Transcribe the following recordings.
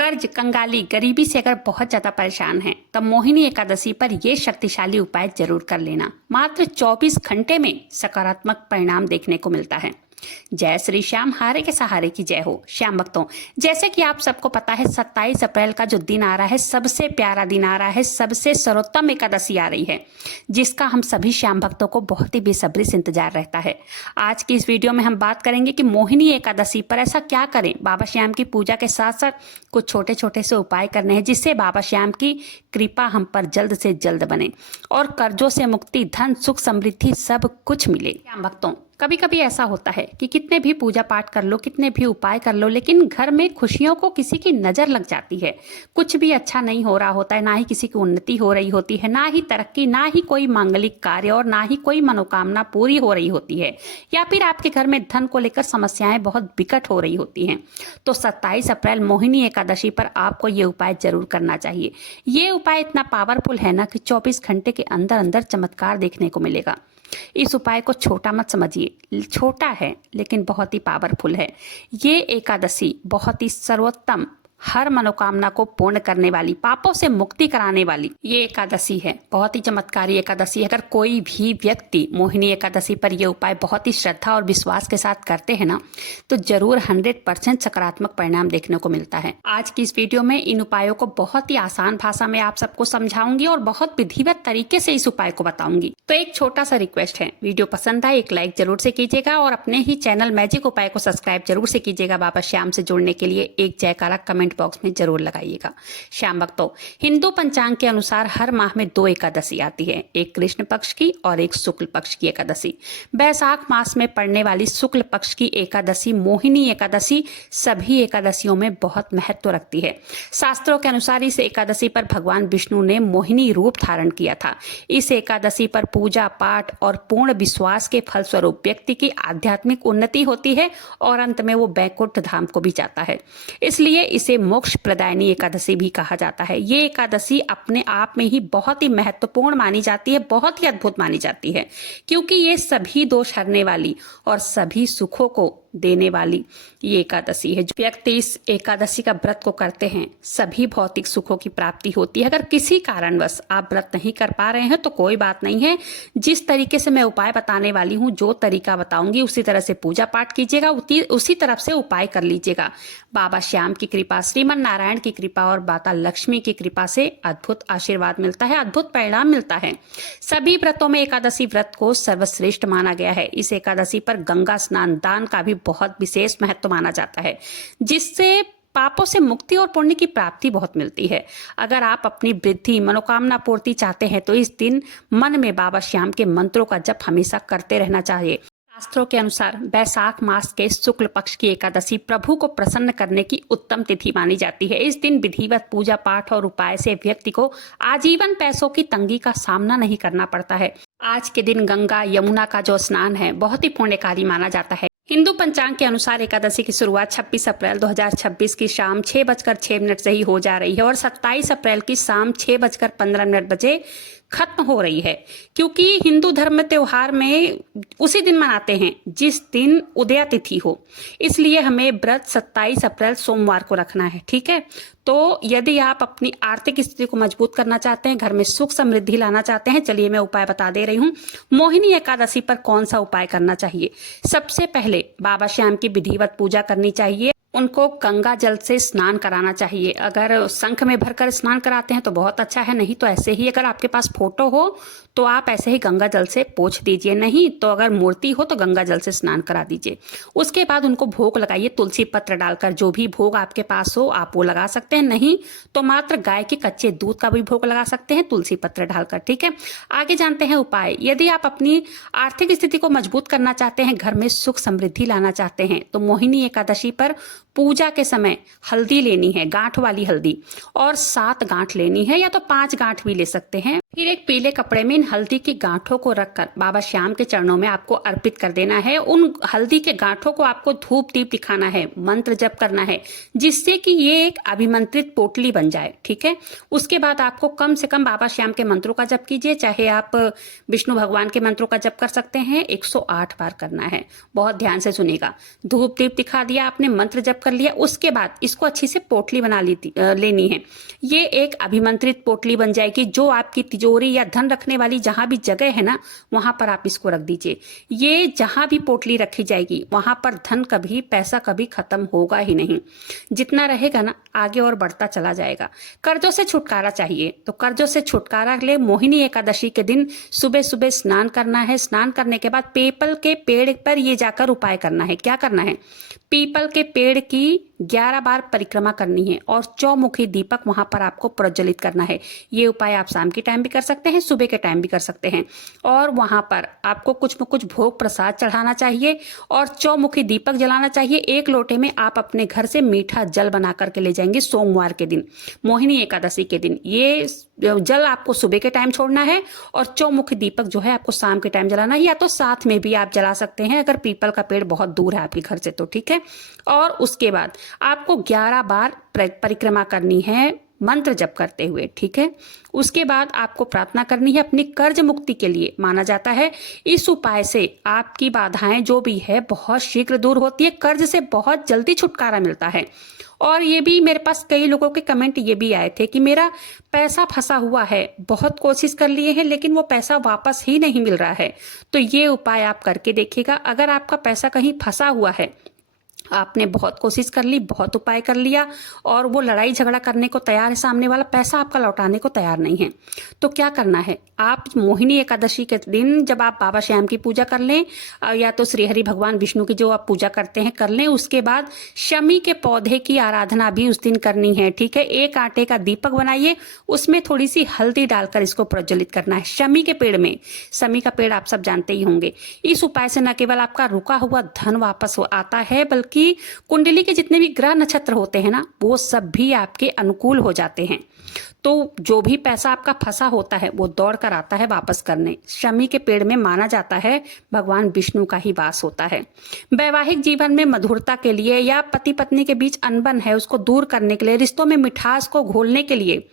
कर्ज, कंगाली, गरीबी से अगर बहुत ज्यादा परेशान हैं, तब मोहिनी एकादशी पर ये शक्तिशाली उपाय जरूर कर लेना। मात्र 24 घंटे में सकारात्मक परिणाम देखने को मिलता है। जय श्री श्याम, हारे के सहारे की जय हो। श्याम भक्तों, जैसे कि आप सबको पता है 27 अप्रैल का जो दिन आ रहा है, सबसे प्यारा दिन आ रहा है, सबसे सर्वोत्तम एकादशी आ रही है, जिसका हम सभी श्याम भक्तों को बहुत ही बेसब्री से इंतजार रहता है। आज की इस वीडियो में हम बात करेंगे कि मोहिनी एकादशी पर ऐसा क्या करें। बाबा श्याम की पूजा के साथ साथ कुछ छोटे छोटे से उपाय करने हैं, जिससे बाबा श्याम की कृपा हम पर जल्द से जल्द बने और कर्जों से मुक्ति, धन, सुख, समृद्धि सब कुछ मिले। श्याम भक्तों, कभी कभी ऐसा होता है कि कितने भी पूजा पाठ कर लो, कितने भी उपाय कर लो, लेकिन घर में खुशियों को किसी की नजर लग जाती है। कुछ भी अच्छा नहीं हो रहा होता है, ना ही किसी की उन्नति हो रही होती है, ना ही तरक्की, ना ही कोई मांगलिक कार्य और ना ही कोई मनोकामना पूरी हो रही होती है, या फिर आपके घर में धन को लेकर समस्याएं बहुत विकट हो रही होती हैं। तो 27 अप्रैल मोहिनी एकादशी पर आपको ये उपाय जरूर करना चाहिए। ये उपाय इतना पावरफुल है ना कि 24 घंटे के अंदर अंदर चमत्कार देखने को मिलेगा। इस उपाय को छोटा मत समझिए, छोटा है लेकिन बहुत ही पावरफुल है। ये एकादशी बहुत ही सर्वोत्तम, हर मनोकामना को पूर्ण करने वाली, पापों से मुक्ति कराने वाली ये एकादशी है। बहुत ही चमत्कारी एकादशी है। अगर कोई भी व्यक्ति मोहिनी एकादशी पर यह उपाय बहुत ही श्रद्धा और विश्वास के साथ करते हैं ना, तो जरूर 100% सकारात्मक परिणाम देखने को मिलता है। आज की इस वीडियो में इन उपायों को बहुत ही आसान भाषा में आप सबको समझाऊंगी और बहुत विधिवत तरीके से इस उपाय को बताऊंगी। तो एक छोटा सा रिक्वेस्ट है, वीडियो पसंद आए एक लाइक जरूर से कीजिएगा और अपने ही चैनल मैजिक उपाय को सब्सक्राइब जरूर से कीजिएगा। बाबा श्याम से जुड़ने के लिए एक जयकारा कमेंट बॉक्स में जरूर लगाइएगा। श्याम भक्तों, हिंदू पंचांग के अनुसार हर माह में 2 एकादशी आती है, एक कृष्ण पक्ष की और एक शुक्ल पक्ष की एकादशी। बैसाख मास में पड़ने वाली शुक्ल पक्ष की एकादशी मोहिनी एकादशी सभी एकादशियों में बहुत महत्व रखती है। शास्त्रों के अनुसार इस एकादशी पर भगवान विष्णु ने मोहिनी रूप धारण किया था। इस एकादशी पर पूजा पाठ और पूर्ण विश्वास के फलस्वरूप व्यक्ति की आध्यात्मिक उन्नति होती है और अंत में वो बैकुंठ धाम को भी जाता है। इसलिए इसे मोक्ष प्रदायिनी एकादशी भी कहा जाता है। ये एकादशी अपने आप में ही बहुत ही महत्वपूर्ण मानी जाती है, बहुत ही अद्भुत मानी जाती है, क्योंकि ये सभी दोष हरने वाली और सभी सुखों को देने वाली ये एकादशी है। जो व्यक्ति इस एकादशी का व्रत को करते हैं, सभी भौतिक सुखों की प्राप्ति होती है। अगर किसी कारणवश आप व्रत नहीं कर पा रहे हैं तो कोई बात नहीं है। जिस तरीके से मैं उपाय बताने वाली हूँ, जो तरीका बताऊंगी, उसी तरह से पूजा पाठ कीजिएगा, उसी तरफ से उपाय कर लीजिएगा। बाबा श्याम की कृपा, श्रीमन नारायण की कृपा और माता लक्ष्मी की कृपा से अद्भुत आशीर्वाद मिलता है, अद्भुत परिणाम मिलता है। सभी व्रतों में एकादशी व्रत को सर्वश्रेष्ठ माना गया है। इस एकादशी पर गंगा स्नान दान का भी बहुत विशेष महत्व माना जाता है, जिससे पापों से मुक्ति और पुण्य की प्राप्ति बहुत मिलती है। अगर आप अपनी वृद्धि, मनोकामना पूर्ति चाहते हैं तो इस दिन मन में बाबा श्याम के मंत्रों का जप हमेशा करते रहना चाहिए। शास्त्रों के अनुसार बैसाख मास के शुक्ल पक्ष की एकादशी प्रभु को प्रसन्न करने की उत्तम तिथि मानी जाती है। इस दिन विधिवत पूजा पाठ और उपाय से व्यक्ति को आजीवन पैसों की तंगी का सामना नहीं करना पड़ता है। आज के दिन गंगा यमुना का जो स्नान है बहुत ही पुण्यकारी माना जाता है। हिंदू पंचांग के अनुसार एकादशी की शुरुआत 26 अप्रैल 2026 की शाम 6:06 से ही हो जा रही है और 27 अप्रैल की शाम 6:15 बजे खत्म हो रही है, क्योंकि हिंदू धर्म में त्योहार में उसी दिन मनाते हैं जिस दिन उदया तिथि हो। इसलिए हमें व्रत 27 अप्रैल सोमवार को रखना है, ठीक है। तो यदि आप अपनी आर्थिक स्थिति को मजबूत करना चाहते हैं, घर में सुख समृद्धि लाना चाहते हैं, चलिए मैं उपाय बता दे रही हूँ। मोहिनी एकादशी पर कौन सा उपाय करना चाहिए? सबसे पहले बाबा श्याम की विधिवत पूजा करनी चाहिए। उनको गंगा जल से स्नान कराना चाहिए। अगर शंख में भरकर स्नान कराते हैं तो बहुत अच्छा है, नहीं तो ऐसे ही अगर आपके पास फोटो हो तो आप ऐसे ही गंगा जल से पोंछ दीजिए, नहीं तो अगर मूर्ति हो तो गंगा जल से स्नान करा दीजिए। उसके बाद उनको भोग लगाइए, तुलसी पत्र डालकर। जो भी भोग आपके पास हो आप वो लगा सकते हैं, नहीं तो मात्र गाय के कच्चे दूध का भी भोग लगा सकते हैं तुलसी पत्र डालकर, ठीक है। आगे जानते हैं उपाय। यदि आप अपनी आर्थिक स्थिति को मजबूत करना चाहते हैं, घर में सुख समृद्धि लाना चाहते हैं, तो मोहिनी एकादशी पर पूजा के समय हल्दी लेनी है, गांठ वाली हल्दी, और 7 गांठ लेनी है, या तो 5 गांठ भी ले सकते हैं। फिर एक पीले कपड़े में इन हल्दी की गांठों को रखकर बाबा श्याम के चरणों में आपको अर्पित कर देना है। उन हल्दी के गांठों को आपको धूप दीप दिखाना है, मंत्र जप करना है, जिससे कि ये एक अभिमंत्रित पोटली बन जाए। ठीक है। उसके बाद आपको कम से कम बाबा श्याम के मंत्रों का जप कीजिए, चाहे आप विष्णु भगवान के मंत्रों का जप कर सकते हैं। 108 बार करना है। बहुत ध्यान से सुनिएगा। धूप दीप दिखा दिया आपने, मंत्र जप कर लिया, उसके बाद इसको अच्छी से पोटली बना लेनी है। ये एक अभिमंत्रित पोटली बन जाएगी, जो आपकी तिजोरी या धन रखने वाली जहां भी जगह है ना, वहां पर आप इसको रख दीजिए। ये जहां भी पोटली रखी जाएगी वहां पर धन कभी, पैसा कभी खत्म होगा ही नहीं। जितना रहेगा ना, आगे और बढ़ता चला जाएगा। कर्जों से छुटकारा चाहिए तो कर्जों से छुटकारा के लिए मोहिनी एकादशी के दिन सुबह सुबह स्नान करना है। स्नान करने के बाद पीपल के पेड़ पर ये जाकर उपाय करना है। क्या करना है? पीपल के पेड़ की 11 बार परिक्रमा करनी है और चौमुखी दीपक वहां पर आपको प्रज्वलित करना है। ये उपाय आप शाम के टाइम भी कर सकते हैं, सुबह के टाइम भी कर सकते हैं। और वहां पर आपको कुछ न कुछ भोग प्रसाद चढ़ाना चाहिए और चौमुखी दीपक जलाना चाहिए। एक लोटे में आप अपने घर से मीठा जल बना करके ले जाएंगे सोमवार के दिन, मोहिनी एकादशी के दिन। ये जल आपको सुबह के टाइम छोड़ना है और चौमुखी दीपक जो है आपको शाम के टाइम जलाना है, या तो साथ में भी आप जला सकते हैं अगर पीपल का पेड़ बहुत दूर है आपके घर से तो। ठीक है। और उसके बाद आपको 11 बार परिक्रमा करनी है मंत्र जप करते हुए। ठीक है। उसके बाद आपको प्रार्थना करनी है अपनी कर्ज मुक्ति के लिए। माना जाता है इस उपाय से आपकी बाधाएं जो भी है बहुत शीघ्र दूर होती है, कर्ज से बहुत जल्दी छुटकारा मिलता है। और ये भी मेरे पास कई लोगों के कमेंट ये भी आए थे कि मेरा पैसा फंसा हुआ है, बहुत कोशिश कर लिए हैं लेकिन वो पैसा वापस ही नहीं मिल रहा है। तो ये उपाय आप करके देखिएगा। अगर आपका पैसा कहीं फंसा हुआ है, आपने बहुत कोशिश कर ली, बहुत उपाय कर लिया और वो लड़ाई झगड़ा करने को तैयार है, सामने वाला पैसा आपका लौटाने को तैयार नहीं है, तो क्या करना है? आप मोहिनी एकादशी के दिन जब आप बाबा श्याम की पूजा कर लें या तो श्री हरि भगवान विष्णु की जो आप पूजा करते हैं कर लें, उसके बाद शमी के पौधे की आराधना भी उस दिन करनी है। ठीक है। एक आटे का दीपक बनाइए, उसमें थोड़ी सी हल्दी डालकर इसको प्रज्वलित करना है शमी के पेड़ में। शमी का पेड़ आप सब जानते ही होंगे। इस उपाय से न केवल आपका रुका हुआ धन वापस आता है, बल्कि कुंडली के जितने भी ग्रह नक्षत्र होते हैं ना, वो सब भी आपके अनुकूल हो जाते हैं। तो जो भी पैसा आपका फंसा होता है वो दौड़ कर आता है वापस करने। शमी के पेड़ में माना जाता है भगवान विष्णु का ही वास होता है। वैवाहिक जीवन में मधुरता के लिए या पति पत्नी के बीच अनबन है उसको दूर करने के लिए, रिश्तों में मिठास को घोलने के लिए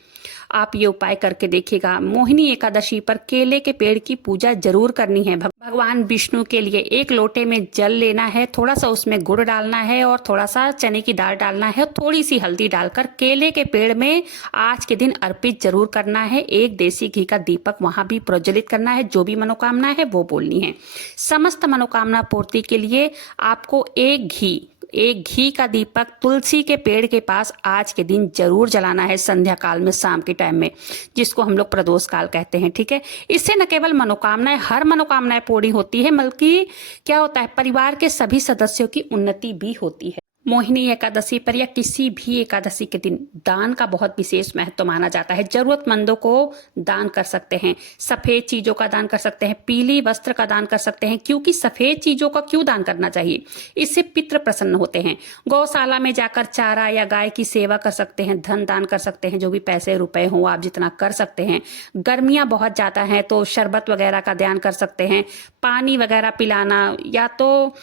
आप ये उपाय करके देखिएगा। मोहिनी एकादशी पर केले के पेड़ की पूजा जरूर करनी है। भगवान विष्णु के लिए एक लोटे में जल लेना है, थोड़ा सा उसमें गुड़ डालना है और थोड़ा सा चने की दाल डालना है, थोड़ी सी हल्दी डालकर केले के पेड़ में आज के दिन अर्पित जरूर करना है। एक देसी घी का दीपक वहां भी प्रज्वलित करना है। जो भी मनोकामना है वो बोलनी है। समस्त मनोकामना पूर्ति के लिए आपको एक घी का दीपक तुलसी के पेड़ के पास आज के दिन जरूर जलाना है, संध्या काल में, शाम के टाइम में, जिसको हम लोग प्रदोष काल कहते हैं। ठीक है। इससे न केवल मनोकामनाएं, हर मनोकामनाएं पूरी होती है, बल्कि क्या होता है, परिवार के सभी सदस्यों की उन्नति भी होती है। मोहिनी एकादशी पर या किसी भी एकादशी के दिन दान का बहुत विशेष महत्व माना जाता है। जरूरतमंदों को दान कर सकते हैं, सफेद चीजों का दान कर सकते हैं, पीली वस्त्र का दान कर सकते हैं। क्योंकि सफेद चीजों का क्यों दान करना चाहिए? इससे पितृ प्रसन्न होते हैं। गौशाला में जाकर चारा या गाय की सेवा कर सकते हैं, धन दान कर सकते हैं, जो भी पैसे रुपए हो आप जितना कर सकते हैं। गर्मियां बहुत ज्यादा हैं तो शरबत वगैरह का दान कर सकते हैं। पानी वगैरह पिलाना या तो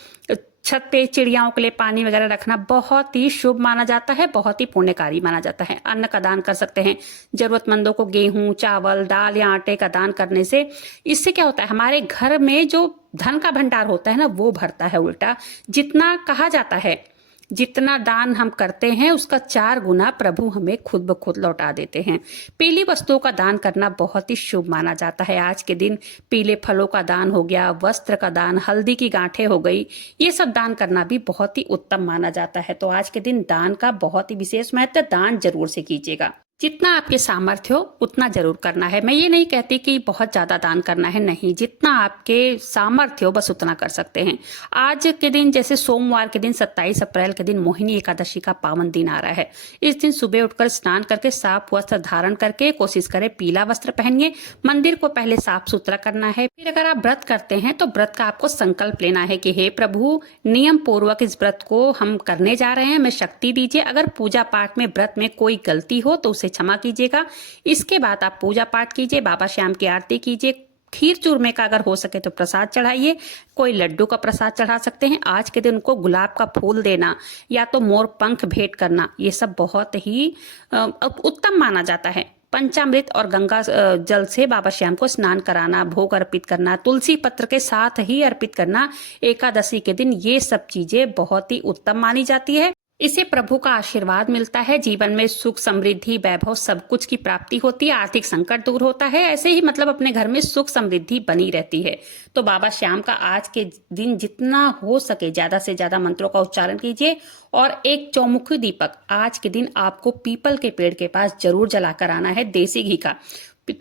छत पे चिड़ियाओं के लिए पानी वगैरह रखना बहुत ही शुभ माना जाता है, बहुत ही पुण्यकारी माना जाता है। अन्न का दान कर सकते हैं। जरूरतमंदों को गेहूं, चावल, दाल या आटे का दान करने से इससे क्या होता है, हमारे घर में जो धन का भंडार होता है ना, वो भरता है। उल्टा जितना कहा जाता है, जितना दान हम करते हैं उसका 4 गुना प्रभु हमें खुद ब खुद लौटा देते हैं। पीली वस्तुओं का दान करना बहुत ही शुभ माना जाता है। आज के दिन पीले फलों का दान हो गया, वस्त्र का दान, हल्दी की गांठें हो गई, ये सब दान करना भी बहुत ही उत्तम माना जाता है। तो आज के दिन दान का बहुत ही विशेष महत्व, दान जरूर से कीजिएगा। जितना आपके सामर्थ्य हो उतना जरूर करना है। मैं ये नहीं कहती कि बहुत ज्यादा दान करना है, नहीं, जितना आपके सामर्थ्य हो बस उतना कर सकते हैं। आज के दिन जैसे सोमवार के दिन 27 अप्रैल के दिन मोहिनी एकादशी का पावन दिन आ रहा है। इस दिन सुबह उठकर स्नान करके साफ वस्त्र धारण करके कोशिश करें पीला वस्त्र पहनिए। मंदिर को पहले साफ सुथरा करना है। फिर अगर आप व्रत करते हैं तो व्रत का आपको संकल्प लेना है कि हे प्रभु, नियम पूर्वक इस व्रत को हम करने जा रहे हैं, हमें शक्ति दीजिए। अगर पूजा पाठ में व्रत में कोई गलती हो तो उसे क्षमा कीजिएगा। इसके बाद आप पूजा पाठ कीजिए, बाबा श्याम की आरती कीजिए, खीर चूरमे का अगर हो सके तो प्रसाद चढ़ाइए, कोई लड्डू का प्रसाद चढ़ा सकते हैं। आज के दिन उनको गुलाब का फूल देना या तो मोर पंख भेंट करना, ये सब बहुत ही उत्तम माना जाता है। पंचामृत और गंगा जल से बाबा श्याम को स्नान कराना, भोग अर्पित करना, तुलसी पत्र के साथ ही अर्पित करना एकादशी के दिन, ये सब चीजें बहुत ही उत्तम मानी जाती है। इससे प्रभु का आशीर्वाद मिलता है, जीवन में सुख समृद्धि वैभव सब कुछ की प्राप्ति होती है, आर्थिक संकट दूर होता है, ऐसे ही मतलब अपने घर में सुख समृद्धि बनी रहती है। तो बाबा श्याम का आज के दिन जितना हो सके ज्यादा से ज्यादा मंत्रों का उच्चारण कीजिए। और एक चौमुखी दीपक आज के दिन आपको पीपल के पेड़ के पास जरूर जलाकर आना है, देसी घी का।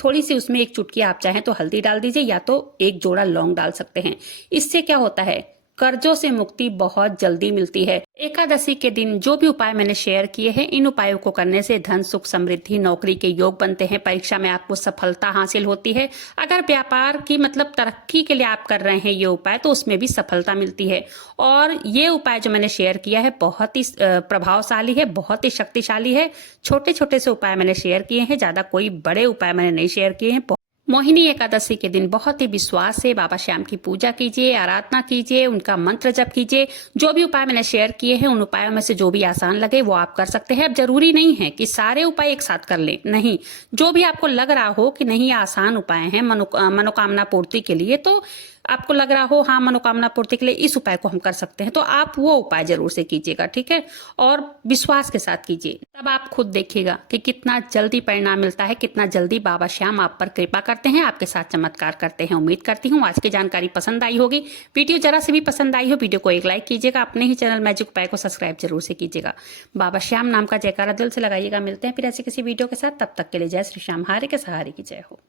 थोड़ी सी उसमें एक चुटकी आप चाहें तो हल्दी डाल दीजिए या तो एक जोड़ा लौंग डाल सकते हैं। इससे क्या होता है, कर्जों से मुक्ति बहुत जल्दी मिलती है। एकादशी के दिन जो भी उपाय मैंने शेयर किए हैं, इन उपायों को करने से धन सुख समृद्धि नौकरी के योग बनते हैं, परीक्षा में आपको सफलता हासिल होती है। अगर व्यापार की मतलब तरक्की के लिए आप कर रहे हैं ये उपाय, तो उसमें भी सफलता मिलती है। और ये उपाय जो मैंने शेयर किया है बहुत ही प्रभावशाली है, बहुत ही शक्तिशाली है। छोटे छोटे से उपाय मैंने शेयर किए हैं, ज्यादा कोई बड़े उपाय मैंने नहीं शेयर किए हैं। मोहिनी एकादशी के दिन बहुत ही विश्वास से बाबा श्याम की पूजा कीजिए, आराधना कीजिए, उनका मंत्र जप कीजिए। जो भी उपाय मैंने शेयर किए हैं, उन उपायों में से जो भी आसान लगे वो आप कर सकते हैं। अब जरूरी नहीं है कि सारे उपाय एक साथ कर लें, नहीं, जो भी आपको लग रहा हो कि नहीं आसान उपाय हैं मनोकामना पूर्ति के लिए, तो आपको लग रहा हो हाँ मनोकामना पूर्ति के लिए इस उपाय को हम कर सकते हैं, तो आप वो उपाय जरूर से कीजिएगा, ठीक है। और विश्वास के साथ कीजिए, तब आप खुद देखिएगा कि कितना जल्दी परिणाम मिलता है, कितना जल्दी बाबा श्याम आप पर कृपा करते हैं, आपके साथ चमत्कार करते हैं। उम्मीद करती हूँ आज की जानकारी पसंद आई होगी। वीडियो जरा से भी पसंद आई हो, वीडियो को एक लाइक कीजिएगा, अपने ही चैनल मैजिक उपाय को सब्सक्राइब जरूर से कीजिएगा। बाबा श्याम नाम का जयकारा दिल से लगाइएगा। मिलते हैं फिर ऐसी किसी वीडियो के साथ, तब तक के लिए जय श्री श्याम, हारे के सहारे की जय हो।